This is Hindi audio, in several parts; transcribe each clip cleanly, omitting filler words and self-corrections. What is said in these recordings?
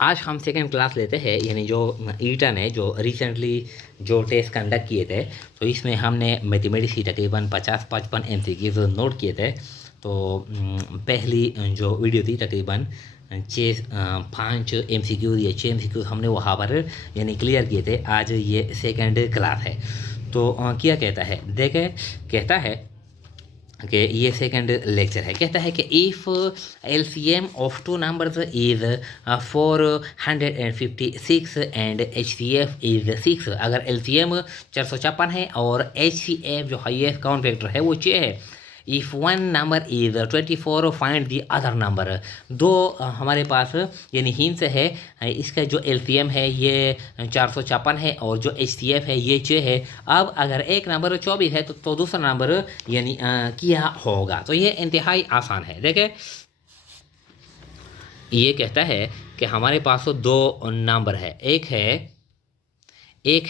आज हम सेकेंड क्लास लेते हैं, यानी जो ईटा ने जो रिसेंटली जो टेस्ट कंडक्ट किए थे, तो इसमें हमने मैथमेटिक्स की तकरीबन 50-55 MCQs नोट किए थे। तो पहली जो वीडियो थी तकरीबन 5 MCQ या 6 MCQ हमने वहाँ पर यानी क्लियर किए थे। आज ये सेकेंड क्लास है। तो क्या कहता है, देखे कहता है कि ये सेकंड लेक्चर है। कहता है कि if LCM of two numbers is 456 and HCF is 6। अगर LCM 456 है और HCF जो हाईएस्ट काउंट फैक्टर है वो 6 है। If one number is 24 find the other number. दो हमारे पास यानी हिंस है। इसका जो LCM है ये 456 है और जो HCF है ये 6 है। अब अगर एक नंबर 24 है तो दूसरा नंबर यानी क्या होगा। तो ये इंतहाई आसान है। देखें, ये कहता है कि हमारे पास तो दो नंबर है, एक है A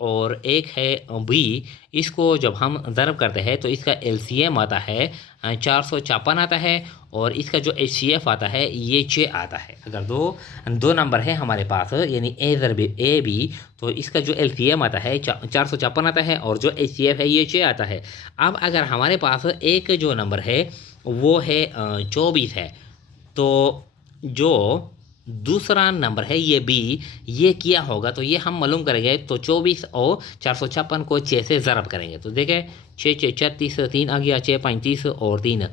और एक है B। इसको जब हम ज़रब करते हैं तो इसका LCM आता है 456 आता है और इसका जो HCF आता है ये 6 आता है। अगर दो नंबर है हमारे पास यानी A ज़रब A B, तो इसका जो LCM आता है 456 आता है और जो HCF है ये 6 आता है। अब अगर हमारे पास एक जो नंबर है वो है 24 है, तो जो दूसरा नंबर है ये B, ये क्या होगा तो ये हम मालूम करेंगे। तो 24 और 456 को 6 से ज़रब करेंगे तो देखें 6 6 36, 3 आ गया, 6 35 और 3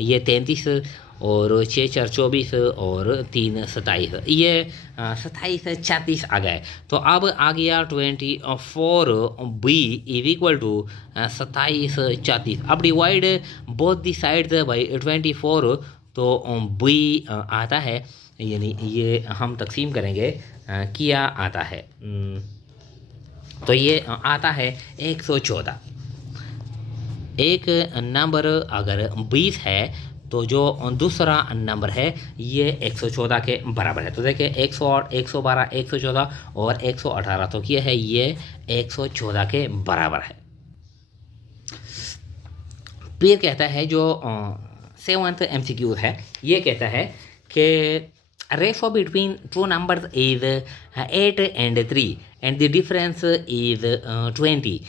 ये 33 और 6 4 24 और 3 27, ये 27 36 आ गए। तो अब आ गया 24B इज इक्वल टू 27 34। अब divide both the sides by 24, तो B आता है यानी ये हम तकसीम करेंगे क्या आता है। तो ये आता है 114। एक नंबर अगर 20 है तो जो दूसरा नंबर है ये 114 के बराबर है। तो देखिए 108, 112, 114 और 118, तो क्या है ये 114 के बराबर है। फिर कहता है जो 7th MCQ है, ये कहता है कि ratio between two numbers is 8 and 3 and the difference is 20.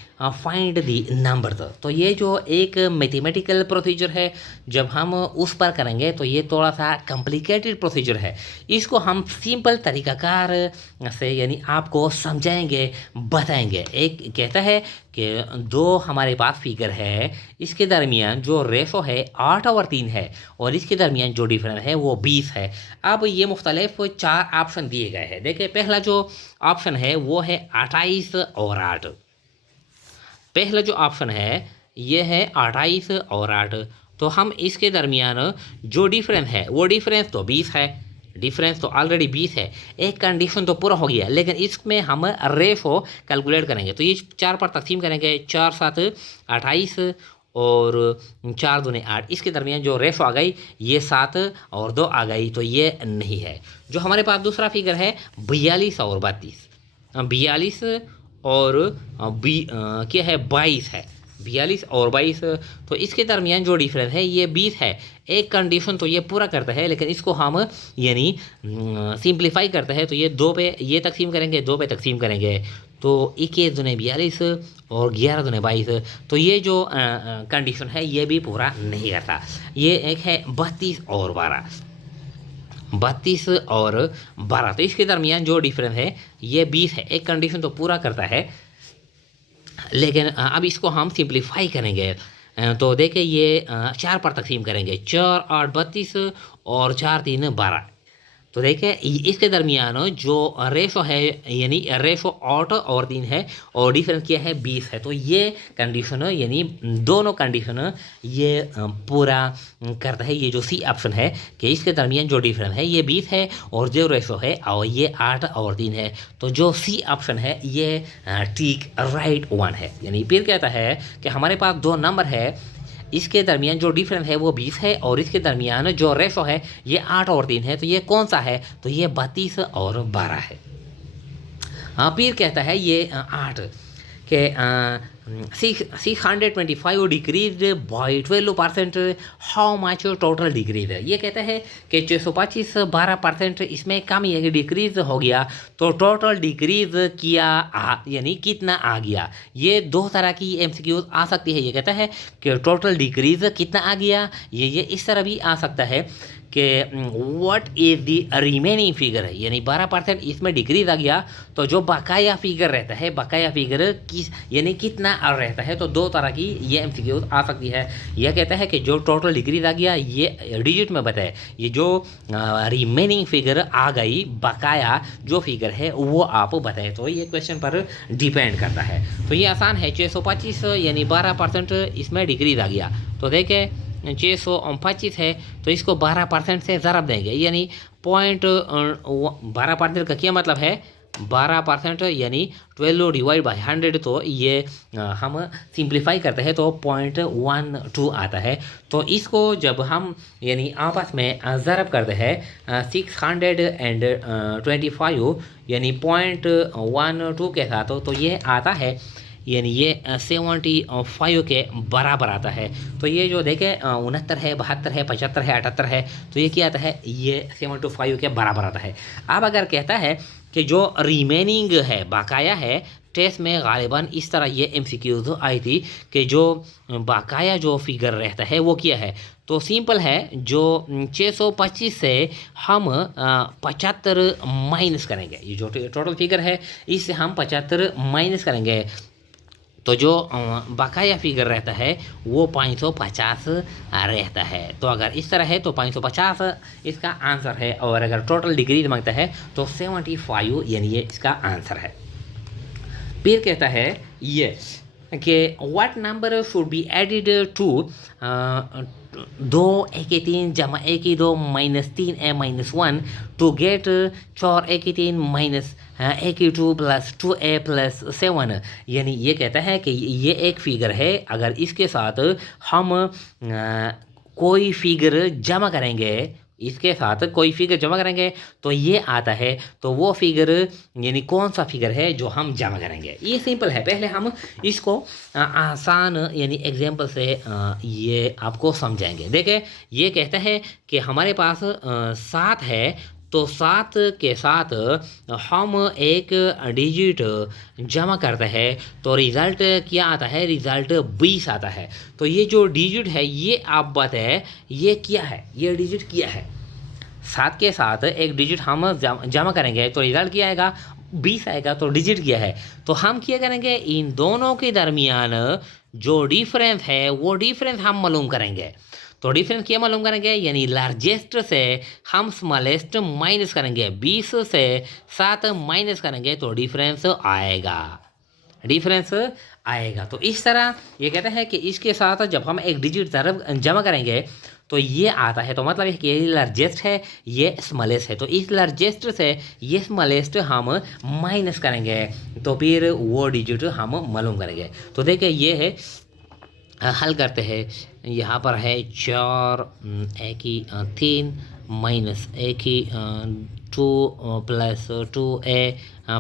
Find the numbers. तो ये जो एक मैथमेटिकल प्रोसीजर है, जब हम उस पर करेंगे तो ये थोड़ा सा कॉम्प्लिकेटेड प्रोसीजर है। इसको हम सिंपल तरीक़ाकार से यानी आपको समझाएंगे, बताएंगे। एक कहता है कि दो हमारे पास फिगर है, इसके दरमियान जो रेशो है 8 और 3 है और इसके दरमियान जो डिफरेंस है वो 20 है। अब ये मुख्तलिफ 4 ऑप्शन दिए गए हैं। देखिए पहला जो ऑप्शन है वो है 28 और 8। पहला जो ऑप्शन है ये है 28 और 8। तो हम इसके दरमियान जो डिफरेंस है वो डिफरेंस तो 20 है, डिफरेंस तो ऑलरेडी 20 है। एक कंडीशन तो पूरा हो गया, लेकिन इसमें हम रेशो कैलकुलेट करेंगे। तो ये 4 पर तकसीम करेंगे, 4 7 28 और 4 दूने 8। इसके दरमियान जो रेशो आ गई ये 7 और 2 आ गई, तो ये नहीं है। जो हमारे पास दूसरा फिगर है 42 और 32, 42 और क्या है 22 है, 42 और 22। तो इसके दरमियान जो डिफरेंस है ये 20 है। एक कंडीशन तो ये पूरा करता है, लेकिन इसको हम यानी सिंप्लीफाई करते हैं। तो ये 2 पे ये तकसीम करेंगे, 2 पे तकसीम करेंगे, तो 21 दूने 42 और 11 दूने 22। तो ये जो कंडीशन है ये भी पूरा नहीं करता। ये एक है 32 और 12, 32 और 12। तो इसके दरमियान जो डिफरेंस है ये 20 है। एक कंडीशन तो पूरा करता है, लेकिन अब इसको हम सिंप्लीफाई करेंगे। तो देखिए ये 4 पर तकसीम करेंगे, 4 8 32 और 4 3 12। तो देखिए इसके दरमियान जो रेशो है यानी रेशो 8 और 3 है और डिफरेंस क्या है 20 है। तो ये कंडीशन यानी दोनों कंडीशन ये पूरा करता है। ये जो सी ऑप्शन है कि इसके दरमियान जो डिफरेंस है ये 20 है और जो रेशो है और ये 8 और 3 है। तो जो सी ऑप्शन है ये ठीक राइट वन है। यानी फिर कहता है कि हमारे पास दो नंबर है, इसके दरमियान जो डिफरेंस है वो 20 है और इसके दरमियान जो रेशो है ये 8 और 3 है। तो ये कौन सा है, तो ये 32 और 12 है। फिर कहता है ये 8 के 625 decrease by 12%, how much total decrease है। ये कहता है कि 625 12% इसमें कम यानी डिक्रीज हो गया, तो टोटल डिक्रीज किया यानी कितना आ गया। ये दो तरह की एमसीक्यूज आ सकती है। ये कहता है कि टोटल डिक्रीज कितना आ गया, ये इस तरह भी आ सकता है कि what is the remaining figure है, यानी 12% इसमें डिक्रीज आ गया, तो जो बकाया फिगर रहता है, बकाया फिगर किस यानी कितना रहता है। तो दो तरह की ये एमसीक्यूज आ सकती है। यह कहता है कि जो टोटल डिक्रीज आ गया ये डिजिट में बताए, ये जो रिमेनिंग फिगर आ गई बकाया जो फिगर है वो आप बताए। तो ये क्वेश्चन पर डिपेंड करता है। तो ये आसान है, 625 यानी 12% इसमें डिक्रीज आ गया। तो देखें 625 है तो इसको 12% से ज़रब देंगे, यानी 12% का क्या मतलब है, 12% यानी 12 डिवाइड बाई 100। तो ये हम सिंप्लीफाई करते हैं तो 0.12 आता है। तो इसको जब हम यानी आपस में ज़रब करते हैं 625 यानी 0.12 के साथ, तो ये आता है यानी ये 75 के बराबर आता है। तो ये जो देखें 69 है, 72 है, 75 है, 78 है, तो ये क्या आता है, ये 75 के बराबर आता है। अब अगर कहता है कि जो रिमेनिंग है बकाया है, टेस्ट में गालिबन इस तरह ये एमसीक्यूज आई थी कि जो बकाया जो फिगर रहता है वो क्या है। तो सिंपल है, जो 625 से हम 75 माइनस करेंगे, ये जो टोटल फिगर है इससे हम 75 माइनस करेंगे, तो जो बकाया फिगर रहता है वो 550 रहता है। तो अगर इस तरह है तो 550 इसका आंसर है, और अगर टोटल डिक्रीज मांगता है तो 75 यानी ये इसका आंसर है। फिर कहता है ये कि what number should be added to 2 a की 3 जमा a की 2 minus 3a minus 1 to get 4 a की 3 माइनस a की 2 प्लस 2a प्लस 7। यानी ये कहता है कि ये एक फिगर है, अगर इसके साथ हम कोई फिगर जमा करेंगे, इसके साथ कोई फिगर जमा करेंगे तो ये आता है। तो वो फिगर यानी कौन सा फिगर है जो हम जमा करेंगे, ये सिंपल है। पहले हम इसको आसान यानी एग्जांपल से ये आपको समझाएंगे। देखें ये कहता है कि हमारे पास 7 है, तो 7 के साथ हम एक डिजिट जमा करते हैं तो रिज़ल्ट क्या आता है, रिज़ल्ट 20 आता है। तो ये जो डिजिट है ये आप बताएं ये क्या है, ये डिजिट क्या है। 7 के साथ एक डिजिट हम जमा करेंगे तो रिज़ल्ट क्या आएगा, 20 आएगा। तो डिजिट क्या है, तो हम क्या करेंगे, इन दोनों के दरमियान जो डिफरेंस है वो डिफरेंस हम मालूम करेंगे। तो डिफरेंस क्या मालूम करेंगे, यानी लार्जेस्ट से हम स्मॉलेस्ट माइनस करेंगे, 20 से 7 माइनस करेंगे तो डिफरेंस आएगा, डिफरेंस आएगा। तो इस तरह ये कहता है कि इसके साथ जब हम एक डिजिट जमा करेंगे तो ये आता है, तो मतलब कि ये लार्जेस्ट है ये स्मॉलेस्ट है, तो इस लार्जेस्ट से ये स्मॉलेस्ट हम माइनस करेंगे तो फिर वो डिजिट हम मालूम करेंगे। तो देखिए ये है, हल करते हैं। यहाँ पर है 4 a की 3 माइनस a की 2 प्लस 2a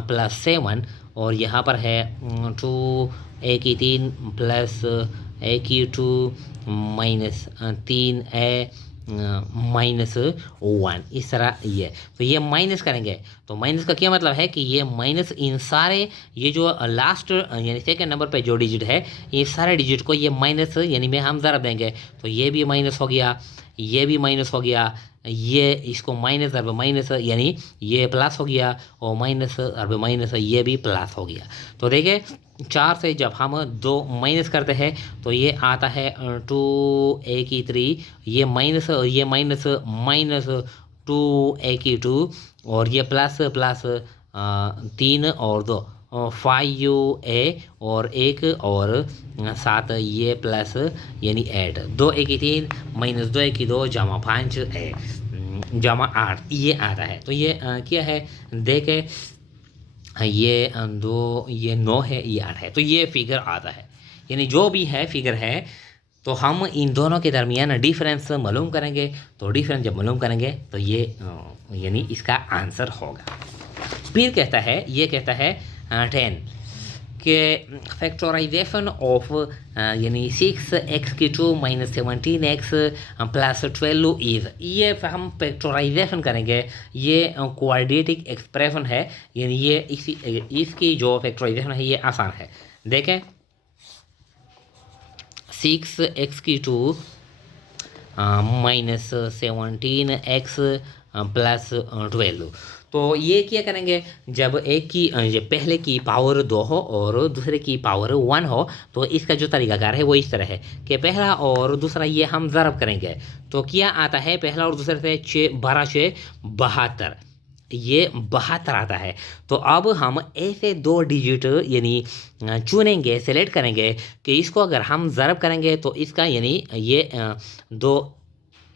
प्लस 7, और यहाँ पर है 2 a की 3 प्लस a की 2 माइनस 3a माइनस 1, इस तरह ये। तो ये माइनस करेंगे, तो माइनस का क्या मतलब है कि ये माइनस इन सारे ये जो लास्ट यानी सेकंड नंबर पे जो डिजिट है ये सारे डिजिट को ये माइनस यानी में हम ज़रा देंगे, तो ये भी माइनस हो गया, ये भी माइनस हो गया, ये इसको माइनस अर्ब माइनस यानी ये प्लस हो गया, और माइनस अर्ब माइनस ये भी प्लस हो गया। तो देखिए 4 से जब हम 2 माइनस करते हैं तो ये आता है 2 a की 3, ये माइनस और ये माइनस माइनस 2 a की 2, और ये प्लस प्लस 3 और 2 5a और 1 और 7 ये प्लस यानी 8, 2 a की 3 माइनस 2 a की 2 जमा 5 a जमा 8 ये आता है। तो ये क्या है, देखे ये 2 ये 9 है, ये 8 है, तो ये फिगर आता है। यानी जो भी है फिगर है तो हम इन दोनों के दरमियान डिफरेंस मालूम करेंगे, तो डिफरेंस जब मालूम करेंगे तो ये यानी इसका आंसर होगा। फिर कहता है, ये कहता है 10 कि फैक्टराइजेशन ऑफ यानी 6x³ minus 17x plus 12 is, ये हम फैक्टराइजेशन करेंगे, ये क्वाड्रेटिक एक्सप्रेशन है, यानी ये इसकी जो फैक्टराइजेशन है ये आसान है। देखें 6x³ माइनस 17x प्लस 12, तो ये क्या करेंगे, जब एक की ये पहले की पावर 2 हो और दूसरे की पावर 1 हो, तो इसका जो तरीकाकार है वो इस तरह है कि पहला और दूसरा ये हम ज़रब करेंगे, तो क्या आता है पहला और दूसरे से 6 12 ये 72 आता है। तो अब हम ऐसे 2 डिजिट यानी चुनेंगे, सेलेक्ट करेंगे कि इसको अगर हम ज़रब करेंगे तो इसका यानी ये 2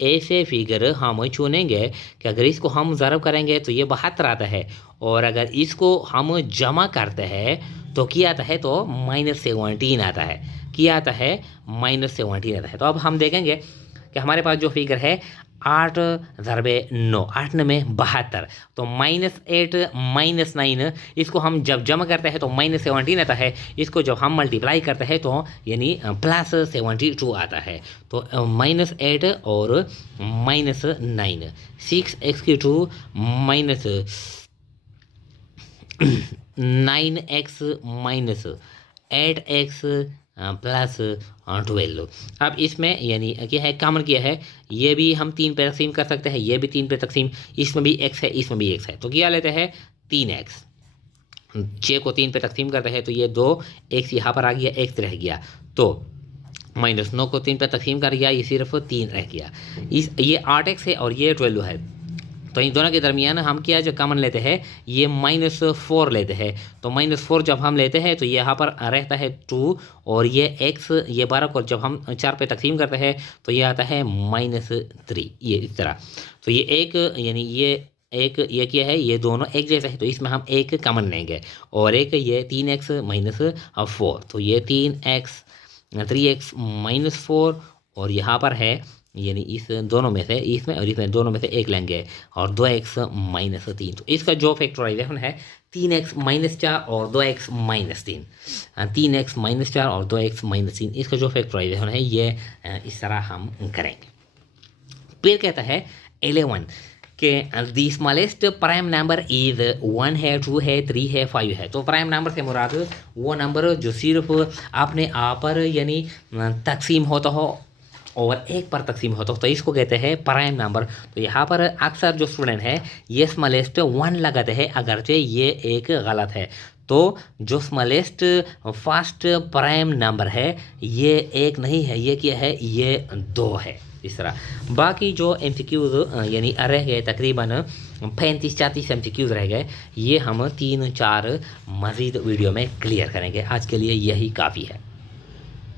ऐसे फिगर हम चुनेंगे कि अगर इसको हम ज़रब करेंगे तो ये 72 आता है, और अगर इसको हम जमा करते हैं तो क्या आता है, तो -17 आता है, क्या आता है, -17 आता है। तो अब हम देखेंगे कि हमारे पास जो फिगर है 8 ज़रबे 9, 8 9 72, तो -8 -9, इसको हम जब जमा करते हैं तो -17 आता है, इसको जब हम मल्टीप्लाई करते हैं तो यानी +72 आता है। तो -8 और -9, 6x³ minus 9x minus 8x plus 12। अब इसमें यानी क्या है, कॉमन किया है, ये भी हम 3 पे तकसीम कर सकते हैं, ये भी 3 पे तकसीम, इसमें भी x है, इसमें भी x है, तो क्या लेते हैं 3x, 6 को 3 पे तकसीम करते हैं तो ये 2x यहाँ पर आ गया, x रह गया, तो -9 को 3 पे तकसीम कर गया, ये सिर्फ 3 रह गया, ये 8x है और ये 12 है, तो इन दोनों के दरमियान हम क्या जो कॉमन लेते हैं, ये -4 लेते हैं, तो -4 जब हम लेते हैं तो यहाँ पर रहता है 2, और ये x ये 12 को जब हम 4 पे तकसीम करते हैं तो ये आता है -3, ये इस तरह। तो ये एक यानी ये एक ये क्या है, ये दोनों एक जैसे है, तो इसमें हम एक कॉमन लेंगे, और एक ये 3x माइनस 4, तो ये 3x 4, और यहाँ पर है यानी इस दोनों में से, इसमें और इसमें दोनों में से एक लेंगे, और 2x -3, तो इसका जो फैक्टराइजेशन है 3x -4 और 2x -3, 3x -4 और 2x -3, इसका जो फैक्टराइजेशन है ये इस तरह हम करेंगे। फिर कहता है 11 कि the smallest prime number is 1 है, 2 है, 3 है, 5 है। तो प्राइम नंबर से मुराद वो नंबर जो सिर्फ अपने आप पर यानी तकसीम होता हो और एक पर तकसीम होता हो, तो इसको कहते हैं प्राइम नंबर। तो यहाँ पर अक्सर जो स्टूडेंट है ये स्मॉलेस्ट 1 लगाते हैं, अगरचे ये एक गलत है। तो जो स्मॉलेस्ट फर्स्ट प्राइम नंबर है ये 1 नहीं है, ये क्या है, ये 2 है। इस तरह बाकी जो MCQs यानी रह गए तकरीबन 35-34 MCQs रह गए, ये हम 3-4 मज़ीद वीडियो में क्लियर करेंगे। आज के लिए यही काफ़ी है।